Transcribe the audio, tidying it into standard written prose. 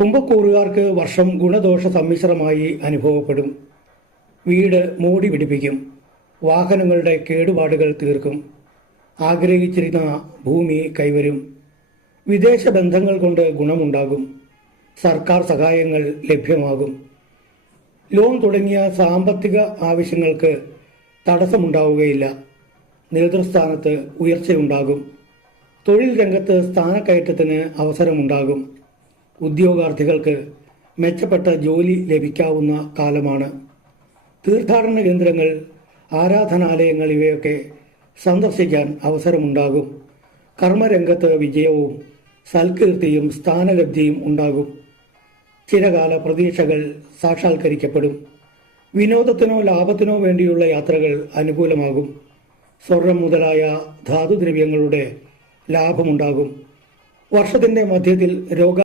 കുംഭക്കൂറുകാർക്ക് വർഷം ഗുണദോഷ സമ്മിശ്രമായി അനുഭവപ്പെടും. വീട് മോടി പിടിപ്പിക്കും. വാഹനങ്ങളുടെ കേടുപാടുകൾ തീർക്കും. ആഗ്രഹിച്ചിരുന്ന ഭൂമി കൈവരും. വിദേശ ബന്ധങ്ങൾ കൊണ്ട് ഗുണമുണ്ടാകും. സർക്കാർ സഹായങ്ങൾ ലഭ്യമാകും. ലോൺ തുടങ്ങിയ സാമ്പത്തിക ആവശ്യങ്ങൾക്ക് തടസ്സമുണ്ടാവുകയില്ല. നേതൃസ്ഥാനത്ത് ഉയർച്ചയുണ്ടാകും. തൊഴിൽ രംഗത്ത് സ്ഥാനക്കയറ്റത്തിന് അവസരമുണ്ടാകും. ഉദ്യോഗാർത്ഥികൾക്ക് മെച്ചപ്പെട്ട ജോലി ലഭിക്കാവുന്ന കാലമാണ്. തീർത്ഥാടന കേന്ദ്രങ്ങൾ, ആരാധനാലയങ്ങൾ ഇവയൊക്കെ സന്ദർശിക്കാൻ അവസരമുണ്ടാകും. കർമ്മരംഗത്ത് വിജയവും സൽകീർത്തിയും സ്ഥാനലബ്ധിയും ഉണ്ടാകും. ചിരകാല പ്രതീക്ഷകൾ സാക്ഷാത്കരിക്കപ്പെടും. വിനോദത്തിനോ ലാഭത്തിനോ വേണ്ടിയുള്ള യാത്രകൾ അനുകൂലമാകും. സ്വർണം മുതലായ ധാതുദ്രവ്യങ്ങളുടെ ലാഭമുണ്ടാകും. വർഷത്തിന്റെ മധ്യത്തിൽ